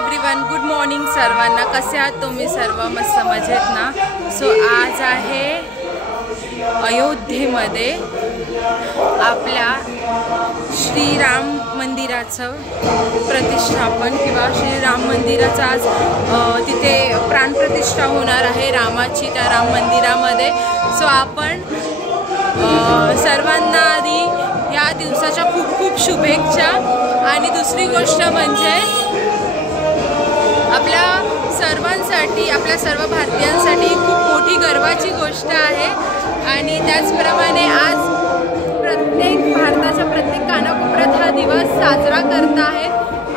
Everyone, good morning सर्वांना. कसे आहात तुम्ही सर्व? मस्त मजेत ना? सो आज आहे अयोध्येमध्ये आपल्या श्रीराम मंदिराचं प्रतिष्ठापन किंवा श्रीराम मंदिराचं आज तिथे प्राणप्रतिष्ठा होणार आहे रामाची, त्या राम मंदिरामध्ये. सो आपण सर्वांना आधी या दिवसाच्या खूप खूप शुभेच्छा. आणि दुसरी गोष्ट म्हणजे आपल्या सर्वांसाठी, आपल्या सर्व भारतीयांसाठी खूप मोठी गर्वाची गोष्ट आहे. आणि त्याचप्रमाणे आज भारताच्या प्रत्येक कानाकोपऱ्यात हा दिवस साजरा करत आहे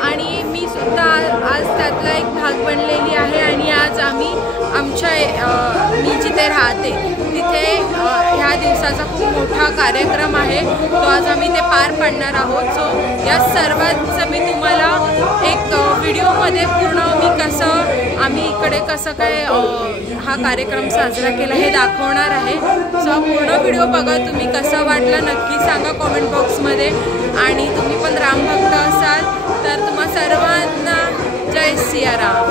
आणि मी सुद्धा आज त्यातला एक भाग बनलेली आहे. आणि आज आम्ही मी जिथे राहते तिथे ह्या दिवसाचा खूप मोठा कार्यक्रम आहे, तो आज आम्ही ते पार पाडणार आहोत. सो या सर्वांचं मी तुम्हाला एक व्हिडिओमध्ये पूर्ण आम्ही इकडे कसं काय हा कार्यक्रम साजरा केला हे दाखवणार आहे. सो पूर्ण व्हिडिओ बघा तुम्ही. कसा वाटला नक्की सांगा कॉमेंट बॉक्समध्ये. आणि तुम्ही पण रामभक्त असाल तर तुम्हा सर्वांना जय सियाराम.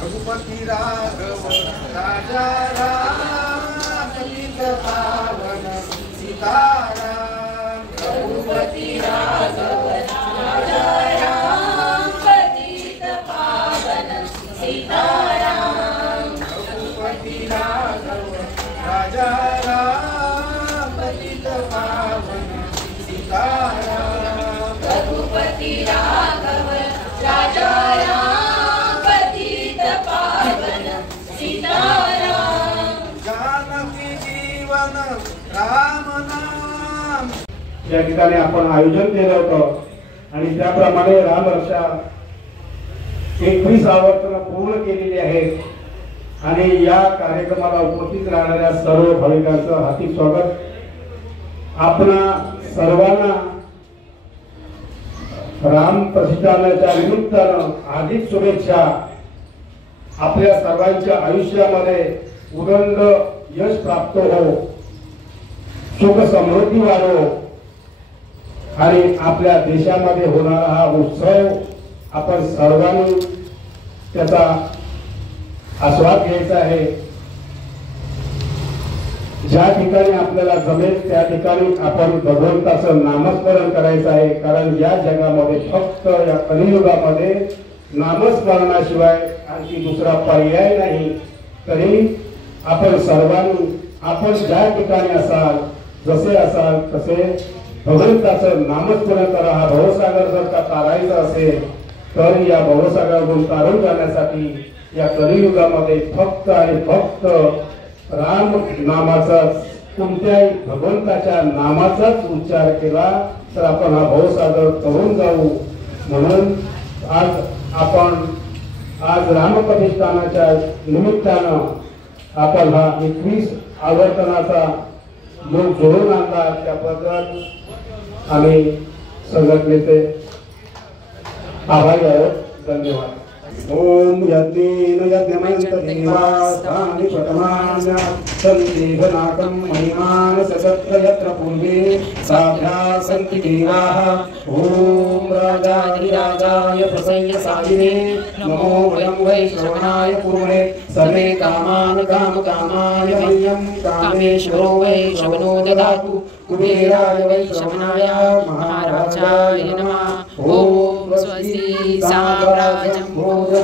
रघुपति राघव राजा राम पतित पावन सीताराम. रघुपति राघव राजा राम पतित पावन सीताराम. रघुपति राघव राजा राम पतित पावन सीताराम. रघुपति राघव राजा राम या ठिकाणी आपण आयोजन केलं होतं आणि त्याप्रमाणे रामरक्षा 21 आवर्तनं पूर्ण केलेली आहेत. आणि या कार्यक्रमाला उपस्थित राहणाऱ्या सर्व भाविकांचं हार्दिक स्वागत. आपणा सर्वांना राम प्रतिष्ठानाच्या निमित्तानं हार्दिक शुभेच्छा. आपल्या सर्वांच्या आयुष्यामध्ये उदंड यश प्राप्त हो, सुख समृद्धी वाढो आणि आपल्या देशामध्ये होणारा हा उत्सव आपण सर्वांनी त्याचा आस्वाद घ्यायचा आहे। ज्या ठिकाणी आपल्याला जमेल त्या ठिकाणी आपण भगवंताचं नामस्मरण करायचं आहे, कारण या जगामध्ये फक्त या कलियुगामध्ये नामस्मरणाशिवाय आणखी दुसरा पर्याय नाही। तरी आपण सर्वांनी आपण ज्या ठिकाणी असाल जसे असाल तसे भगवंताचं नामस्मरण करा। हा भवसागर जर का तारायचा असेल तर या भवसागरातून तारून जाण्यासाठी या कलियुगामध्ये फक्त आणि फक्त राम नामाचा कोणत्याही भगवंताच्या नामाचाच उच्चार केला तर आपण हा भवसागर तरून जाऊ। म्हणून आज रामप्रतिष्ठानाच्या निमित्तानं आपण हा 21 आवर्तनाचा योग जोडून आणला, त्याबद्दल आम्ही संघटनेचे आभारी आहोत। धन्यवाद। ओम यज्ञेन यज्ञमन्तदेवास्तानि पटमान्या सन्देहनाकं महिमान सतत्र यत्र पूर्वे साभ्या सन्ति देवाः। ओम राजाधिराजाय प्रसय्यसायिने नमो वयं वै श्रवणाय पूर्वे सर्वे कामान् कामकामाय मह्यं कामेश्वरो वै श्रवणो ददातु कुबेराय वै श्रवणाय महाराजाय नमः। ओम स्वस्ति साम्राज्यं भोजं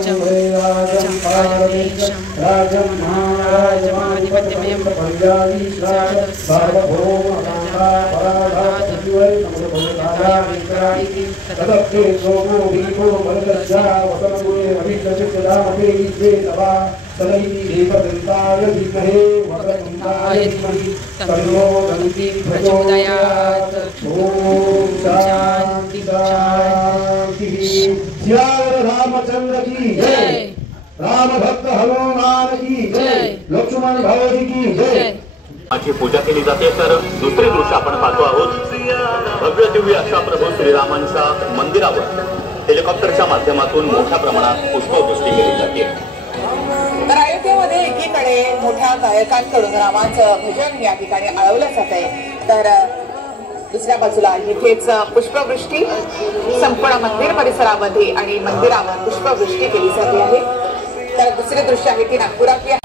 राजं पारमेक्षं राजं महाराजमाधिपत्यमयं पंजाबी सार्वभौम पराधातुवै समर्पयामि तदप्ते सोमो भीमो मलदस्या वसनगुणे अभिषेकदामते विश्वे सभा सदैति देवदन्ताय विद्महे वक्रतुण्डाय धीमहि तन्नो दन्ति प्रचोदयात्। ओम शांति शांति। जय रामचंद्र की जय, राम भक्त हनुमान की जय, लक्ष्मण भाऊजी की जय। माझी पूजा केली जाते। तर दुसरे दृश्य आपण पाहतो आहोत। भव्य दिव्य अशा प्रभू श्रीरामांच्या मंदिरावर हेलिकॉप्टरच्या माध्यमातून मोठ्या प्रमाणात पुष्पवृष्टी केली जाते। तर अयोध्येमध्ये एकीकडे मोठ्या गायकांकडून रामाचं भजन या ठिकाणी आळवलं जात आहे, तर दुसऱ्या बाजूला इथेच पुष्पवृष्टी संपूर्ण मंदिर परिसरामध्ये आणि मंदिरावर पुष्पवृष्टी केली जाते आहे। तर दुसरे दृश्य आहे ती नागपुरातली आहे।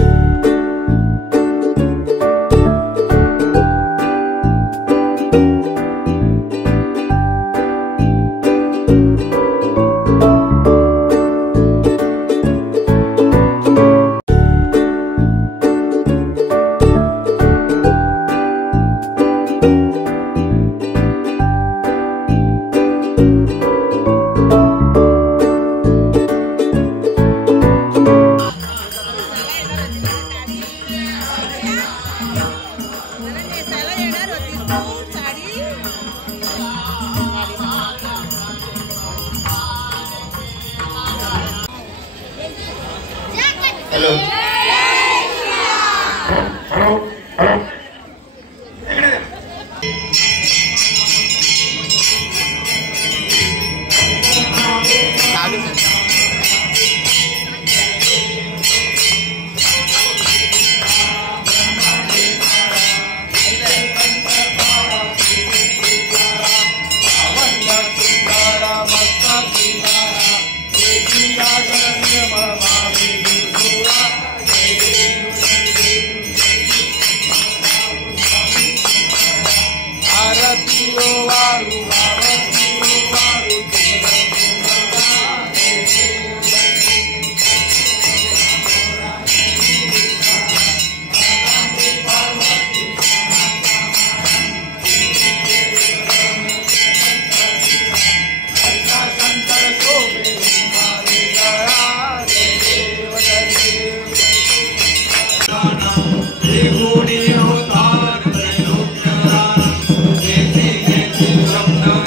Thank you.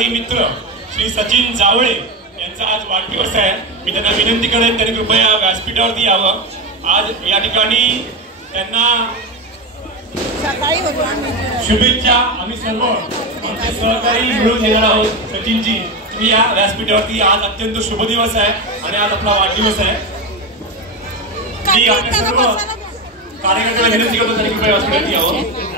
सहकारी मित्र श्री सचिन जावळे यांचा आज वाढदिवस आहे. मी त्यांना विनंती करेन त्यांनी कृपया व्यासपीठावरती यावं. आज या ठिकाणी त्यांना शुभेच्छा आम्ही सर्व आमचे सहकारी मिळून येणार आहोत. सचिनजी तुम्ही या व्यासपीठावरती. आज अत्यंत शुभ दिवस आहे आणि आज आपला वाढदिवस आहे. मी आपल्या सर्व कार्यकर्त्यांना विनंती करतो त्यांनी कृपया व्यासपीठावरती यावं.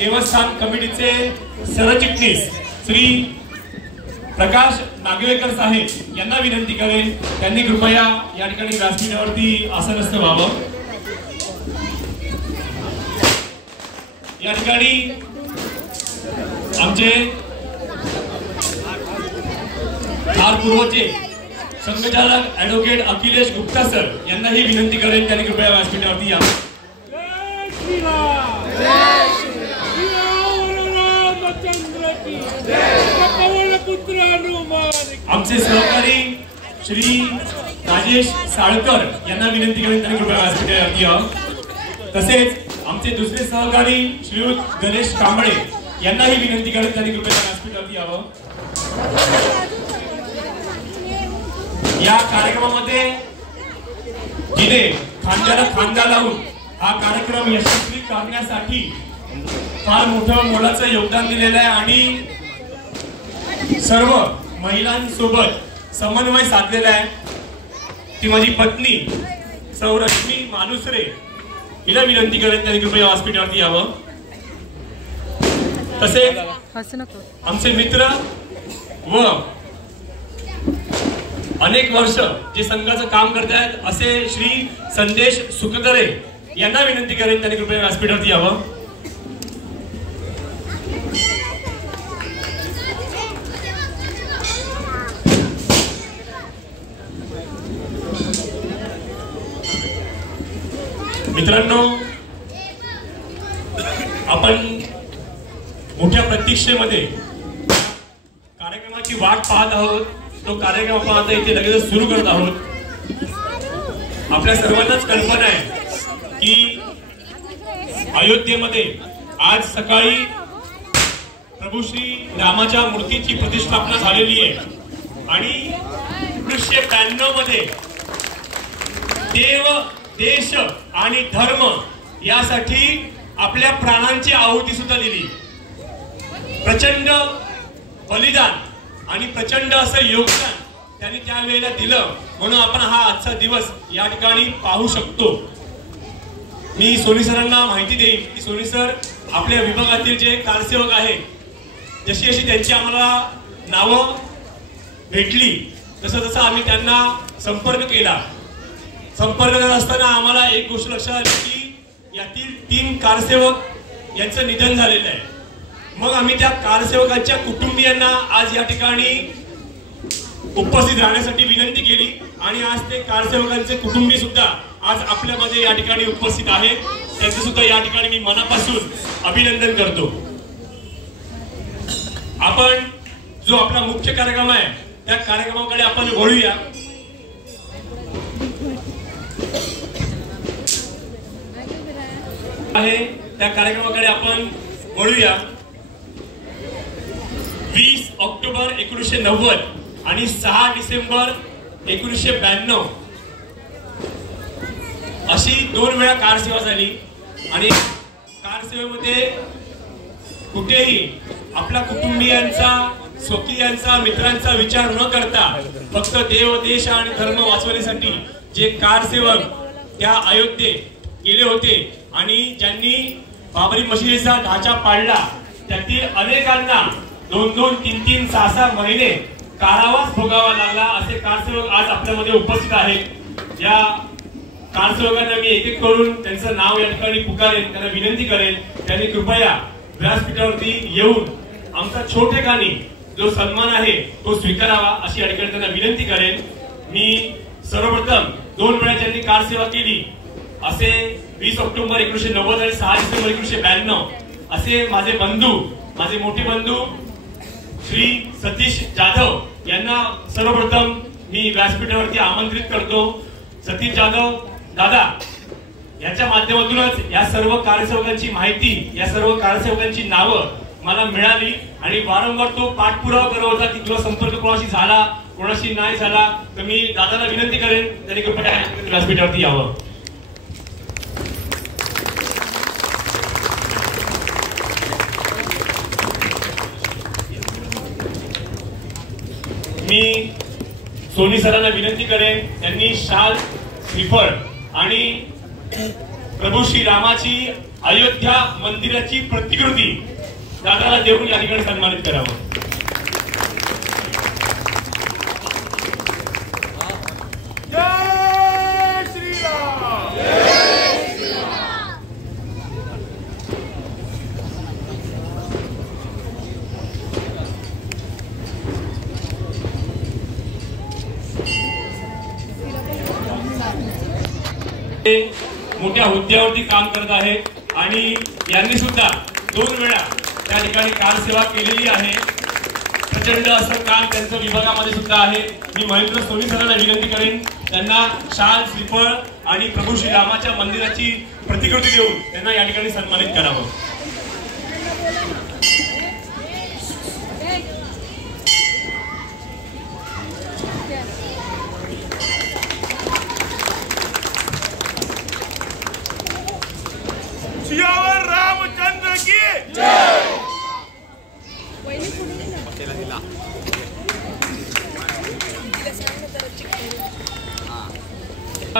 देवस्थान कमिटीचे सरचिटणीस श्री प्रकाश नागवेकर साहेब यांना विनंती करेन त्यांनी कृपया या ठिकाणी व्यासपीठावरती आसनस्थ व्हावं. या ठिकाणी आमचे फार पूर्वचे संघचालक ऍडव्होकेट अखिलेश गुप्ता सर यांनाही विनंती करेन त्यांनी कृपया व्यासपीठावरती यावं. आमचे सहकारी श्री राजेश साळकर यांना विनंती करेन त्यांनी कृपया व्यासपीठावरती यावं. तसेच आमचे दुसरे सहकारी श्री गणेश कांबळे यांनाही विनंती करेन त्यांनी कृपया व्यासपीठावरती यावं. या कार्यक्रमामध्ये जिने खांद्याला खांदा लावून हा कार्यक्रम यशस्वी करण्यासाठी फार मोठं मोलाचं योगदान दिलेलं आहे आणि सर्व महिलांसोबत समन्वय साधलेला आहे. ती माझी पत्नी सौ रश्मी मानुसरे हिला विनंती करेन त्यांनी कृपया व्यासपीठावरती यावं. तसेच आमचे मित्र व अनेक वर्ष जे संघाचं काम करतात असे श्री संदेश सुखदरे यांना विनंती करेन त्यांनी कृपया व्यासपीठावरती यावं. मित्रांनो आपण मोठ्या प्रतीक्षेमध्ये कार्यक्रमाची वाट पाहत आहोत. तो कार्यक्रम आपण आता इथे लगेच सुरू करत आहोत. आपल्या सर्वांनाच कल्पना आहे की अयोध्येमध्ये आज सकाळी प्रभू श्री रामाच्या मूर्तीची प्रतिष्ठापना झालेली आहे आणि 1992 मध्ये देव देश आणि धर्म यासाठी आपल्या प्राणांची आहुती सुद्धा दिली. प्रचंड बलिदान आणि प्रचंड असं योगदान त्यांनी त्यावेळेला दिलं म्हणून आपण हा आजचा दिवस या ठिकाणी पाहू शकतो. मी सोनी सरांना माहिती देईन की सोनी सर आपल्या विभागातील जे कारसेवक आहेत जशी जशी त्यांची आम्हाला नावं भेटली तसं तसं आम्ही त्यांना संपर्क केला. संपर्क करत असताना आम्हाला एक गोष्ट लक्षात आली की यातील 3 कारसेवक यांचं निधन झालेलं आहे. मग आम्ही त्या कारसेवकांच्या कुटुंबियांना आज या ठिकाणी उपस्थित राहण्यासाठी विनंती केली आणि आज ते कारसेवकांचे कुटुंबी सुद्धा आज आपल्यामध्ये या ठिकाणी उपस्थित आहेत. त्यांचे सुद्धा या ठिकाणी मी मनापासून अभिनंदन करतो. आपण जो आपला मुख्य कार्यक्रम आहे त्या कार्यक्रमाकडे आपण वळूया. आहे त्या कार्यक्रमाकडे आपण वळूया. 20 ऑक्टोबर 1990 आणि 6 डिसेंबर 1992 अशी 2 वेळा कारसेवा झाली आणि कारसेवेमध्ये कुठेही आपल्या कुटुंबियांचा स्वकीयांचा मित्रांचा विचार न करता फक्त देव देश आणि धर्म वाचवण्यासाठी जे कारसेवक त्या अयोध्येत गेले होते आणि ज्यांनी बाबरी मशिदीचा ढाचा पाडला त्यातील अनेकांना 2-2, 3-3, 6-6 महिने कारावास भोगावा लागला असे कारसेवक आज आपल्यामध्ये उपस्थित आहेत. या कारसेवकांना मी एक एक करून त्यांचं नाव या ठिकाणी पुकारेन, त्यांना विनंती करेन त्यांनी कृपया व्यासपीठावरती येऊन आमचा छोटेखानी जो सन्मान आहे तो स्वीकारावा अशी या ठिकाणी त्यांना विनंती करेन. मी सर्वप्रथम 2 वेळा ज्यांनी कारसेवा केली असे 20 ऑक्टोबर 1990 आणि 6 डिसेंबर 1992 असे माझे बंधू, माझे मोठे बंधू श्री सतीश जाधव यांना सर्वप्रथम मी व्यासपीठावरती आमंत्रित करतो. सतीश जाधव दादा याच्या माध्यमातूनच या सर्व कारसेवकांची माहिती, या सर्व कारसेवकांची नावं मला मिळाली आणि वारंवार तो पाठपुरावा करत होता की तुला संपर्क कोणाशी झाला, कोणाशी नाही झाला. तर मी दादाला विनंती करेन त्यांनी कृपया व्यासपीठावरती यावं. मी सोनी सरांना विनंती करेन त्यांनी शाल, श्रीफळ आणि प्रभू श्री रामाची अयोध्या मंदिराची प्रतिकृती दादाला देऊन या ठिकाणी सन्मानित करावं. जय श्रीराम. मोठ्या हुद्द्यावरती काम करत आहे आणि यांनी सुद्धा 2 वेळा त्या ठिकाणी कारसेवा केलेली आहे. प्रचंड असं काम त्यांच्या विभागामध्ये सुद्धा आहे. मी महेंद्र सोनी सरांना विनंती करेन त्यांना शाल, श्रीफळ आणि प्रभू श्री रामाच्या मंदिराची प्रतिकृती देऊन त्यांना या ठिकाणी सन्मानित करावं. सियावर रामचंद्र की जय.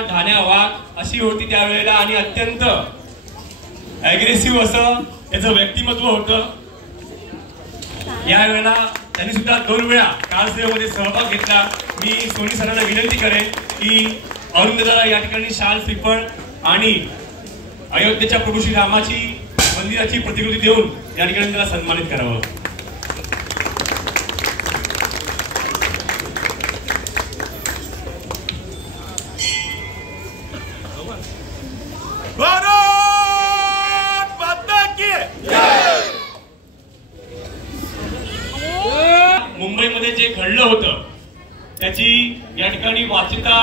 ठाण्या वाघ अशी होती त्यावेळेला आणि अत्यंत अग्रेसिव्ह असं त्याचं व्यक्तिमत्व होतं. यावेळेला त्यांनी सुद्धा 2 वेळा कारसेवेमध्ये सहभाग घेतला. मी सोनी सरांना विनंती करेन की अरुंधदाला या ठिकाणी शाल, श्रीफळ आणि अयोध्येच्या प्रभू श्री रामाची मंदिराची प्रतिकृती देऊन या ठिकाणी त्याला सन्मानित करावं. भारत माता की जय. मुंबईमध्ये जे घडलं होतं त्याची या ठिकाणी वाचिता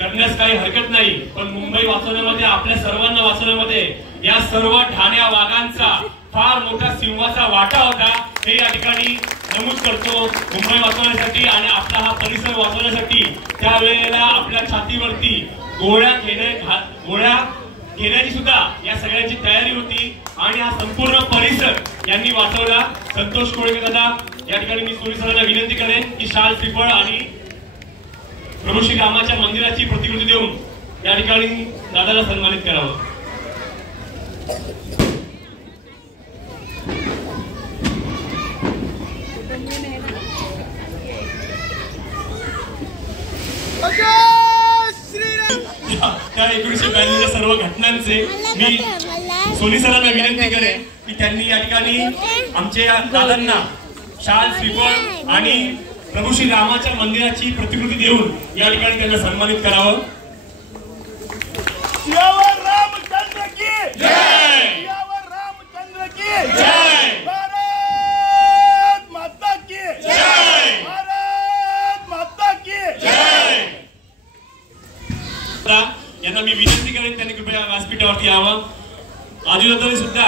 करण्यास काही हरकत नाही, पण मुंबई वाचवण्यामध्ये, आपल्या सर्वांना वाचवण्यामध्ये या सर्व ठाण्या वाघांचा फार मोठा सिंहाचा वाटा होता हे या ठिकाणी नमूद करतो. मुंबई वाचवण्यासाठी आणि आपला हा परिसर वाचवण्यासाठी त्यावेळेला आपल्या छातीवरती गोळ्या घेण्याची सुद्धा या सगळ्यांची तयारी होती आणि हा संपूर्ण परिसर यांनी वाचवला. संतोष कोळगे दादा या ठिकाणी मी सोनी सरांना विनंती करेन की शाल, श्रीफळ आणि प्रभू श्री रामाच्या मंदिराची प्रतिकृती देऊन या ठिकाणी दादाला सन्मानित करावं. त्या 1992 सर्व घटनांचे मी सोनी सरांना विनंती करेन की त्यांनी या ठिकाणी आमच्या दादांना शाल, श्रीफळ आणि प्रभू श्री रामाच्या मंदिराची प्रतिकृती देऊन या ठिकाणी त्यांना सन्मानित करावं. सियावर रामचंद्र की जय. सियावर रामचंद्र की जय. भारत माता की जय. भारत माता की जय. यांना मी विनंती करेन त्यांनी कृपया व्यासपीठावरती यावं. आजूबाजूला सुद्धा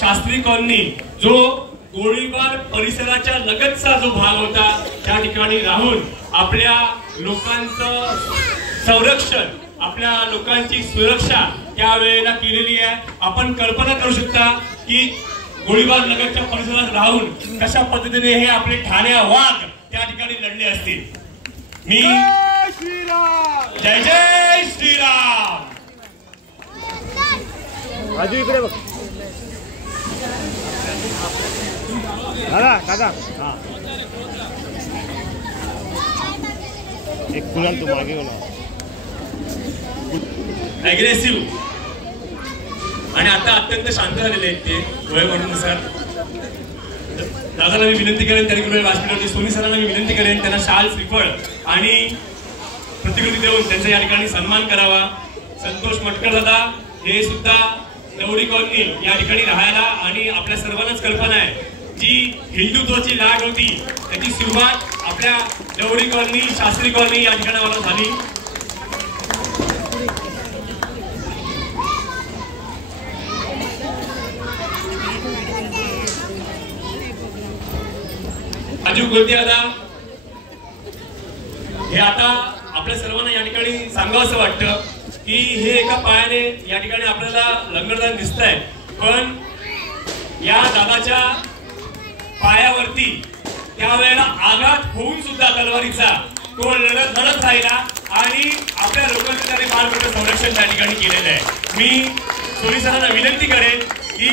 शास्त्री कॉलनी जो गोळीबार परिसराच्या लगतचा जो भाग होता त्या ठिकाणी राहून आपल्या लोकांचं संरक्षण, आपल्या लोकांची सुरक्षा त्यावेळेला केलेली आहे. आपण कल्पना करू शकता की गोळीबार लगतच्या परिसरात राहून कशा पद्धतीने हे आपले ठाण्या वाघ त्या ठिकाणी लढले असतील. मी जय श्रीराम. जय जय श्रीराम. राजू इकडे बघ. दादा दादा हा एक कुणाल तू मागे बोला. अग्रेसिव्ह आणि आता अत्यंत शांत झालेले आहेत ते वयोगटानुसार. दादाला मी विनंती करेन त्यांनी कृपया व्यासपीठावरती सोनी सरांना मी विनंती करेन त्यांना शाल, श्रीफळ आणि प्रतिकृती देऊन त्यांचा या ठिकाणी सन्मान करावा. संतोष मटकर दादा हे सुद्धा दौडी कॉलनी या ठिकाणी राहायला आणि आपल्या सर्वांनाच कल्पना आहे जी हिंदुत्वाची लाट होती त्याची सुरुवात आपल्या दौडी कॉलनी, शास्त्री कॉलनी या ठिकाणावर झाली. राजू गोलते दादा हे आता आपल्या सर्वांना या ठिकाणी सांगावं असं वाटतं की हे एका पायाने या ठिकाणी आपल्याला लंगरदान दिसतंय, पण या दादाच्या पायावरती त्यावेळेला आघात होऊन सुद्धा तलवारीचा तो लढत राहिला आणि आपल्या लोकांचं त्याने फार मोठं संरक्षण त्या ठिकाणी केलेलं आहे. मी सोनी सरांना विनंती करेन की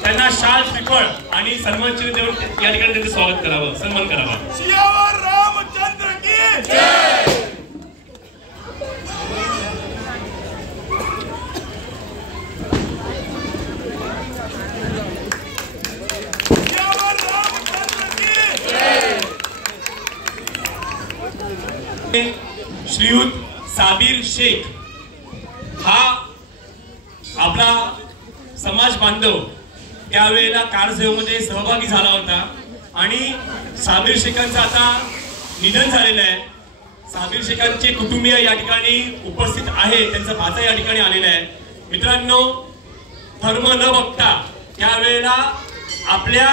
त्यांना शाल श्रीफळ आणि सन्मान चिन्ह देऊन या ठिकाणी त्यांचं स्वागत करावं, सन्मान करावा. सियावर रामचंद्र की जय. सियावर रामचंद्र की जय. श्रीयुत साबीर शेख हा आपला समाज बांधव त्यावेळेला कारसेवेमध्ये सहभागी झाला होता आणि साबीर शेखांचं आता निधन झालेलं आहे. साबीर शेखांचे कुटुंबीय या ठिकाणी उपस्थित आहे, त्यांचा भाचा या ठिकाणी आलेला आहे. मित्रांनो, धर्म न बघता त्यावेळेला आपल्या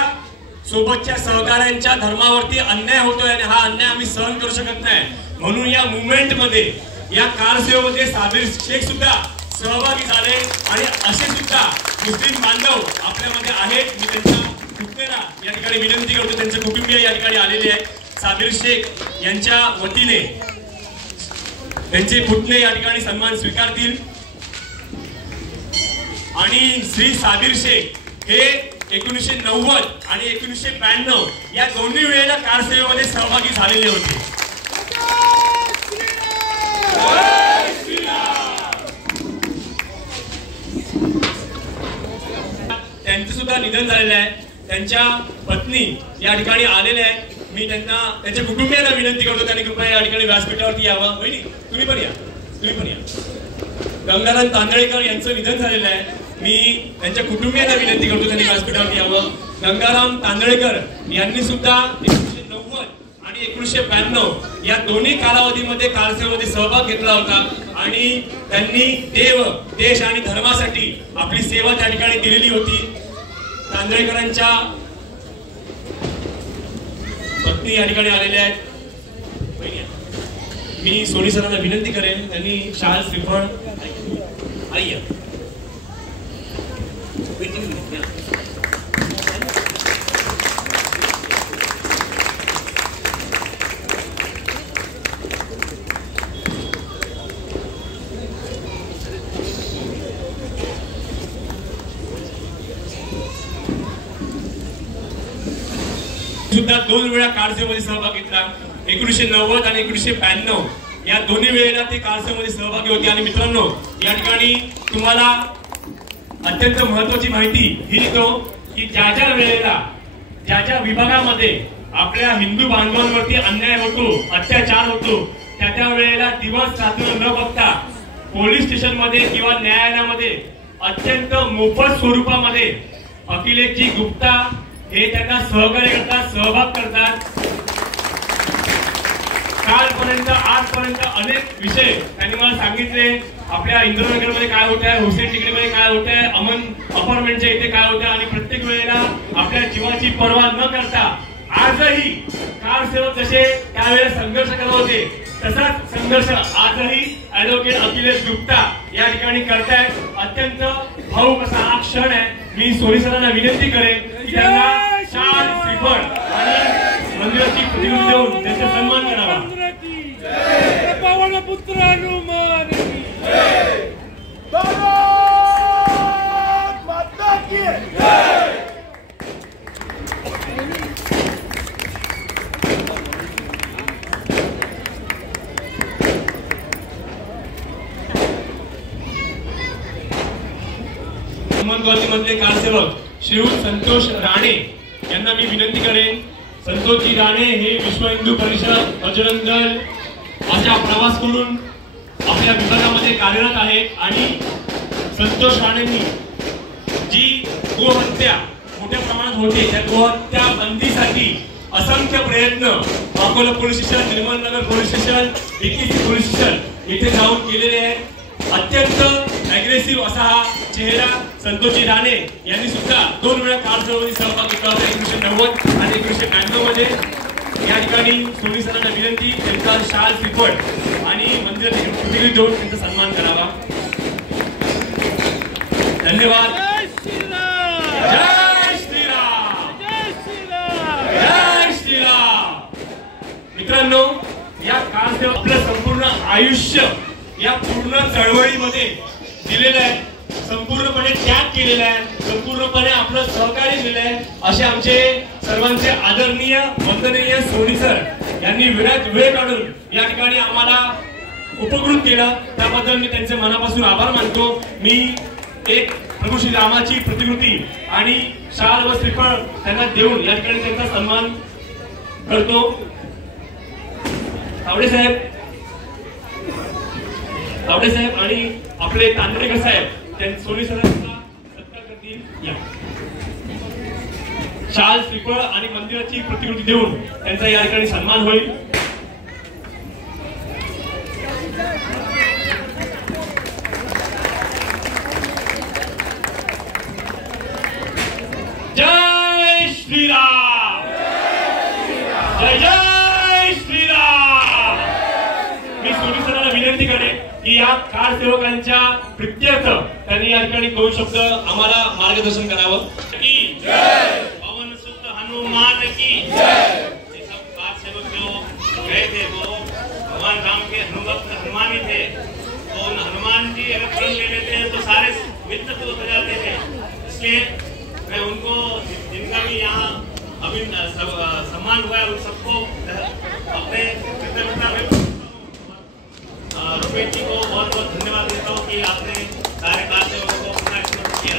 सोबतच्या सहकाऱ्यांच्या धर्मावरती अन्याय होतोय आणि हा अन्याय आम्ही सहन करू शकत नाही. म्हणून या मुवमेंट मध्ये या कारसेवेमध्ये साबीर शेख सुद्धा सहभागी झाले आणि असे सुद्धा मुस्लिम बांधव आपल्यामध्ये आहेत. मी त्यांच्या पुतण्याला या ठिकाणी विनंती करतो, त्यांचे कुटुंबीय या ठिकाणी आलेले आहेत. साबीर शेख यांच्या वतीने त्यांचे पुतणे या ठिकाणी सन्मान स्वीकारतील. आणि श्री साबीर शेख हे 1990 आणि 1992 या दोन्ही वेळेला कारसेवेमध्ये सहभागी झालेले होते. त्यांचं सुद्धा निधन झालेलं आहे. त्यांच्या पत्नी या ठिकाणी आलेल्या आहेत. मी त्यांना त्यांच्या कुटुंबियांना विनंती करतो त्यांनी कृपया या ठिकाणी व्यासपीठावरती यावं. वहिनी तुम्ही पण या. गंगाराम तांदळेकर यांचं निधन झालेलं आहे. मी त्यांच्या कुटुंबियांना विनंती करतो त्यांनी व्यासपीठावरती यावं. गंगाराम तांदळेकर यांनी सुद्धा 1990 आणि 1992 या दोन्ही कालावधीमध्ये कारसेवेमध्ये सहभाग घेतला होता आणि त्यांनी देव, देश आणि धर्मासाठी आपली सेवा त्या ठिकाणी दिलेली होती. तांदळेकरांच्या पत्नी या ठिकाणी आलेल्या आहेत. मी सोनी सरांना विनंती करेन त्यांनी शाल श्रीफळ सुद्धा 2 वेळा कारसेवेमध्ये सहभाग घेतला. 1990 आणि 1992 या दोन्ही वेळेला ते कारसेवेमध्ये सहभागी होते. आणि मित्रांनो, या ठिकाणी तुम्हाला अत्यंत महत्वाची माहिती ही देतो की ज्या वेळेला ज्या विभागामध्ये आपल्या हिंदू बांधवांवरती अन्याय होतो, अत्याचार होतो, त्या वेळेला दिवस रात्र न बघता पोलीस स्टेशन मध्ये किंवा न्यायालयामध्ये अत्यंत मोफत स्वरूपामध्ये अखिलेशजी गुप्ता हे त्यांना सहकार्य करतात, सहभाग करतात. कालपर्यंत आजपर्यंत अनेक विषय त्यांनी मला सांगितले. आपल्या इंद्रनगरमध्ये काय होत आहे, हुसेन टेकडीमध्ये काय होत आहे, अमन अपार्टमेंटच्या इथे काय होत आहे आणि प्रत्येक वेळेला आपल्या जीवाची पर्वा न करता आजही कारसेवक जसे त्यावेळेला संघर्ष करत होते तसाच संघर्ष आजही ऍडव्होकेट अखिलेश गुप्ता या ठिकाणी करतायत. अत्यंत भाऊक असा हा क्षण आहे. मी सोनी सरांना विनंती करेन की त्यांना शाल श्रीफळ आणि मंदिराची प्रतिनिधी देऊन त्यांचा सन्मान करावा. माता की जय. मधले कारसेवक श्रीयुत संतोष राणे यांना मी विनंती करेन. संतोषजी राणे हे विश्व हिंदू परिषद, बजरंग दल अशा प्रवास करून आपल्या विभागामध्ये कार्यरत आहेत आणि संतोष राणेंनी जी गोहत्या मोठ्या प्रमाणात होते त्या गोहत्या बंदीसाठी असंख्य प्रयत्न Akola police station, Nirmalnagar police station, BKC police station इथे जाऊन केलेले आहेत. अत्यंत अग्रेसिव्ह असा हा चेहरा संतोषी राणे यांनी सुद्धा 2 वेळा कार सेवेमध्ये सहभाग घेतला होता 1990 आणि 1992 मध्ये। या ठिकाणी सोनी सरांना विनंती त्यांचा शाल श्रीफळ आणि मंदिराची प्रतिकृती देऊन त्यांचा सन्मान करावा। धन्यवाद। जय श्रीराम, जय श्रीराम, जय श्रीराम। मित्रांनो, या कार सेवा आपलं संपूर्ण आयुष्य या पूर्ण चळवळीमध्ये दिलेलं आहे, संपूर्णपणे त्याग केलेला आहे, संपूर्णपणे आपलं सहकार्य दिलेलं आहे। असे आमचे सर्वांचे आदरणीय वंदनीय सोनी सर यांनी वेळ काढून या ठिकाणी आम्हाला उपकृत केलं, त्याबद्दल मी त्यांचे मनापासून आभार मानतो। मी एक प्रभू श्री रामाची प्रतिकृती आणि शाल व श्रीफळ त्यांना देऊन या ठिकाणी त्यांचा सन्मान करतो। तावडे साहेब आणि आपले तांदळेकर साहेब सोनी सरांचा सत्कार करतील। या शाल श्रीफळ आणि मंदिराची प्रतिकृती देऊन त्यांचा या ठिकाणी सन्मान होईल। जय श्रीराम, जय जय श्रीराम। मी सोनी सरांना विनंती करेन की या कार सेवकांच्या प्रित्यर्थ त्यांनी या ठिकाणी 2 शब्द आम्हाला मार्गदर्शन करावं। की जय, पवन सुत हनुमान की जय। ये सब कार सेवक जो गए थे वो भगवान राम के हनुमान ही थे, तो हनुमान जी अगर प्रण ले लेते हैं तो सारे मित्र तो हो जाते थे। इसलिए मैं उनको जिनका भी यहाँ अभी सम्मान हुआ है उन सबको अपने कृतज्ञता रुपेश जी को बहुत बहुत धन्यवाद देता हूँ कि आपने सारे कार सेवकों को पुन्हा किया।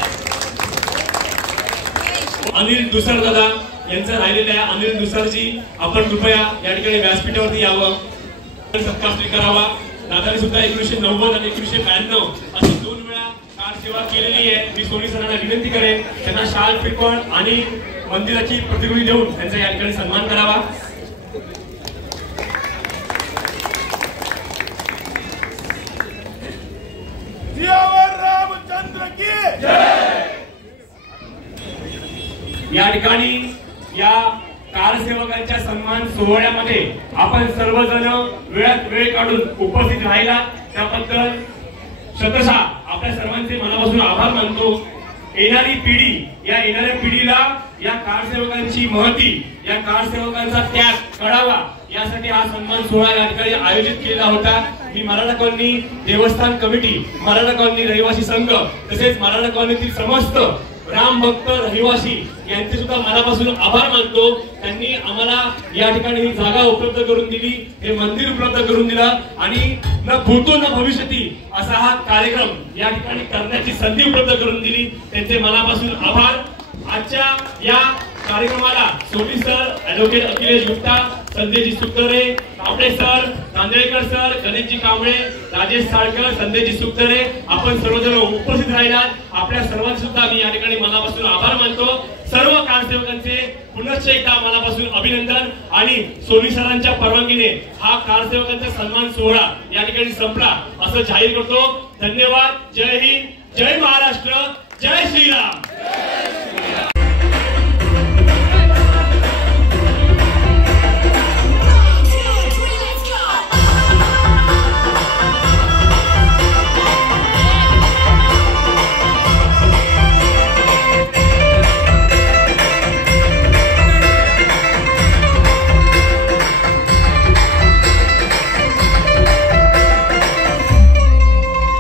अनिल दुसर दादा यांचं राहिलेलं आहे। अनिल दुसर जी, आपण कृपया या ठिकाणी व्यासपीठावरती यावं, सत्कार स्वीकारावा। दादाने सुद्धा 1990 आणि 1992 अशी 2 वेळा कार सेवा केलेली आहे। मी सोनी सरांना विनंती करेन त्यांना शाल श्रीफळ आणि मंदिराची प्रतिकृती देऊन त्यांचा या ठिकाणी सन्मान करावा। रामचंद्र की जय। या ठिकाणी या कार सेवकांच्या सन्मान सोहळ्यामध्ये आपण सर्वजण वेळात वेळ काढून उपस्थित राहिला त्याबद्दल शतशः आपल्या सर्वांचे मनापासून आभार मानतो। येणारी पिढीला या कार सेवकांची महती, या कार सेवकांचा त्याग कळावा यासाठी हा सन्मान सोहळा या ठिकाणी आयोजित केला होता। मी मराठा कॉलनी देवस्थान कमिटी, मराठा कॉलनी रहिवासी संघ तसेच मराठा कॉलनीतील समस्त राम भक्त रहिवासी यांचे सुद्धा मनापासून आभार मानतो। त्यांनी आम्हाला या ठिकाणी ही जागा उपलब्ध करून दिली, हे मंदिर उपलब्ध करून दिलं आणि न भूतो न भविष्यती असा हा कार्यक्रम या ठिकाणी करण्याची संधी उपलब्ध करून दिली। त्यांचे मनापासून आभार। आजच्या या कार्यक्रमाला सोनी सर, ऍडव्होकेट अखिलेश गुप्ता, संजयजी सुक्तरे, तावडे सर, तांदळेकर सर, गणेशजी कांबळे, राजेश साळकर, संजयजी सुक्तरे आपण सर्वजण उपस्थित राहिलात। आपल्या सर्वांचे सुद्धा मी या ठिकाणी मनापासून आभार मानतो। सर्व कारसेवकांचे पुनश्च एकदा मनापासून अभिनंदन आणि सोनी सरांच्या परवानगीने हा कारसेवकांचा सन्मान सोहळा या ठिकाणी संपला असं जाहीर करतो। धन्यवाद। जय हिंद, जय महाराष्ट्र, जय श्रीराम।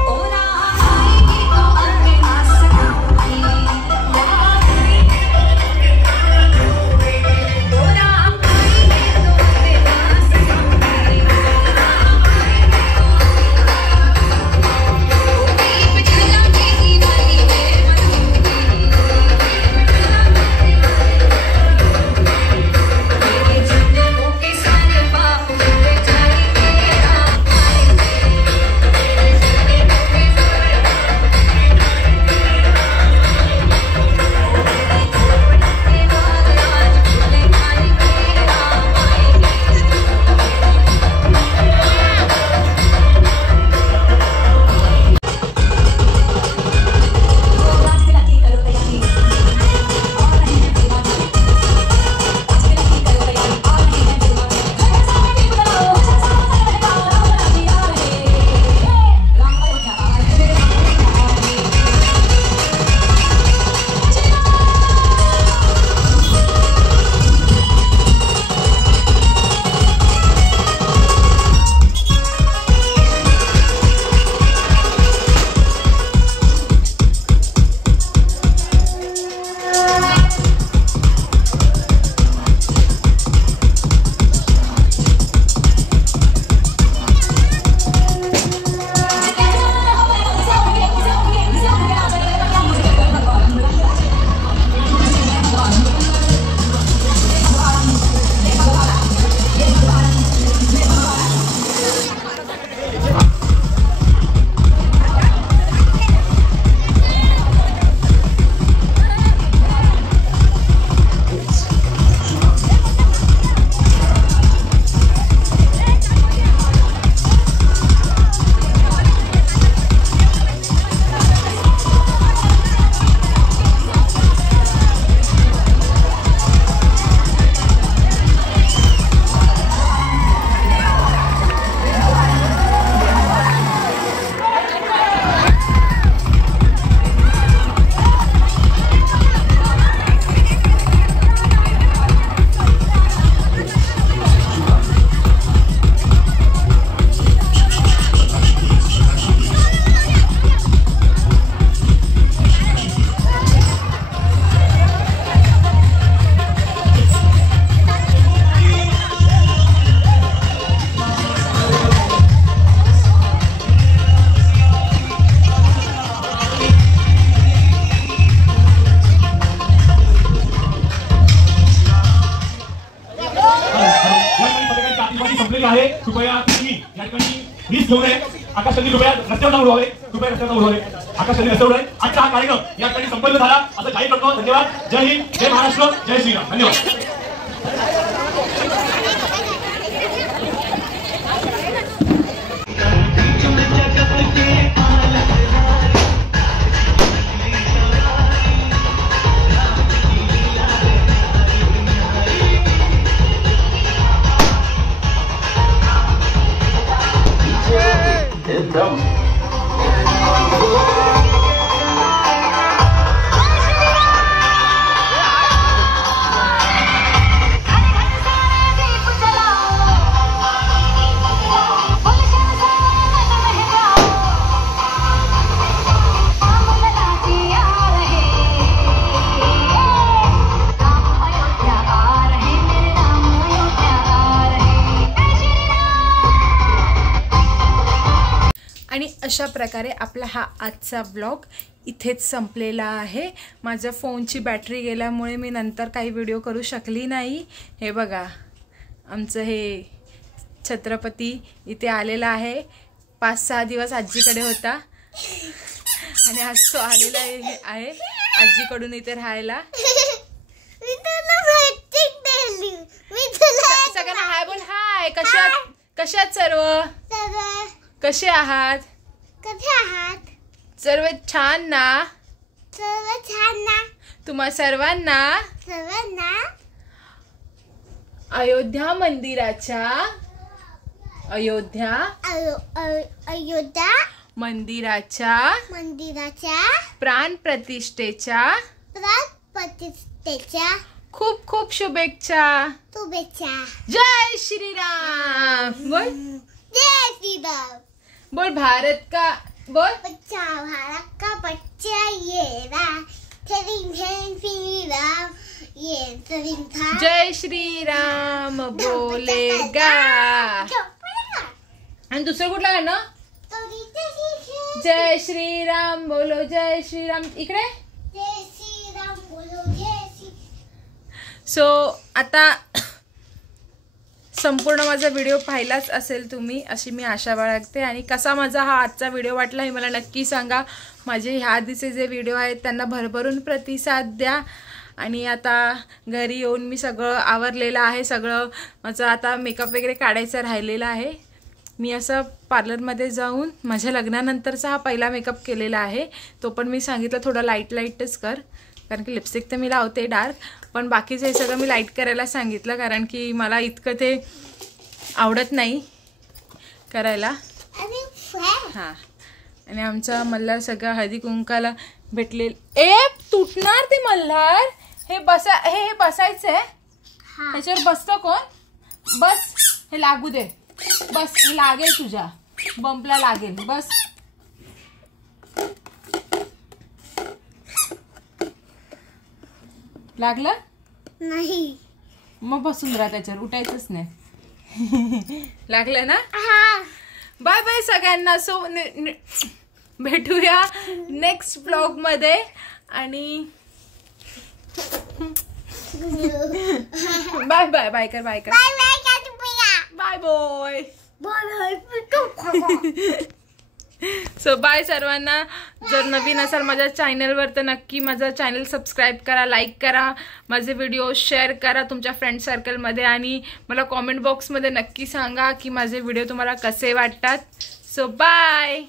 Oh, बसलेली आहे कृपया तुम्ही या ठिकाणी रिस्क घेऊ नये. आकाश कंदील कृपया रस्त्यावर उडवावे, कृपया रस्त्यावर उडवावे. आकाश कंदील रस्त्यावर उडवावे. आजचा हा कार्यक्रम या ठिकाणी संपन्न झाला असं जाहीर करतो. धन्यवाद. जय हिंद, जय महाराष्ट्र, जय श्रीराम. धन्यवाद. आणि अशा प्रकारे आपला हा आजचा ब्लॉग इथेच संपलेला आहे. माझ्या फोनची बॅटरी गेल्यामुळे मी नंतर काही व्हिडिओ करू शकली नाही. हे बघा आमचं हे छत्रपती इथे आलेला आहे. 5-6 दिवस आजीकडे होता आणि आज तो आलेला आहे आजीकडून इथे राहायला. सगळ्यांना हाय बोल. हाय, कशात सर्व कसे आहात? सर्व छान ना? तुम्हा सर्वांना अयोध्या मंदिराच्या प्राण प्रतिष्ठेच्या खूप खूप शुभेच्छा. जय श्रीराम. बोल जय श्रीराम. बोल भारत का बोल. बच्चा भारत का बच्चा ये राम ये था. जय श्रीराम बोलेगा. आणि दुसरं कुठला गाणं? जय श्रीराम बोलो. जय श्रीराम इकडे. जय श्रीराम बोलो. जय श्री. सो आता संपूर्ण माझा व्हिडिओ पाहिलाच असेल तुम्ही अशी मी आशा बाळगते. आणि कसा माझा हा आजचा व्हिडिओ वाटला हे मला नक्की सांगा. माझे ह्या आधीचे जे व्हिडिओ आहेत त्यांना भरभरून प्रतिसाद द्या. आणि आता घरी येऊन मी सगळं आवरलेलं आहे. सगळं माझं आता मेकअप वगैरे काढायचं राहिलेलं आहे. मी असं पार्लरमध्ये जाऊन माझ्या लग्नानंतरचा हा पहिला मेकअप केलेला आहे. तो पण मी सांगितलं थोडं लाईटच कर, कारण की लिपस्टिक तर मी लावते डार्क, पण बाकीचं हे सगळं मी लाईट करायला सांगितलं कारण की मला इतकं ते आवडत नाही करायला. हां. आणि आमचा मल्हार सगळं हळदी कुंकाला भेटले. तुटणार ते मल्हार. हे बसायचं आहे. ह्याच्यावर बसतं कोण? बस. हे लागू दे. बस. हे लागेल तुझ्या बंपला लागेल. बस. लागलं नाही. मग बसून राहा त्याच्यावर, उठायचंच नाही. लागलं ना? बाय बाय सगळ्यांना. सो भेटूया नेक्स्ट ब्लॉग मध्ये. आणि बाय बाय. बाय कर. Bye boy. सो बाय सर्वांना. जर नवीन असाल माझ्या चॅनलवर तर नक्की माझा चॅनल सबस्क्राईब करा, लाईक करा, माझे व्हिडिओ शेअर करा तुमच्या फ्रेंड सर्कलमध्ये. आणि मला कॉमेंट बॉक्समध्ये नक्की सांगा की माझे व्हिडिओ तुम्हाला कसे वाटतात. So bye.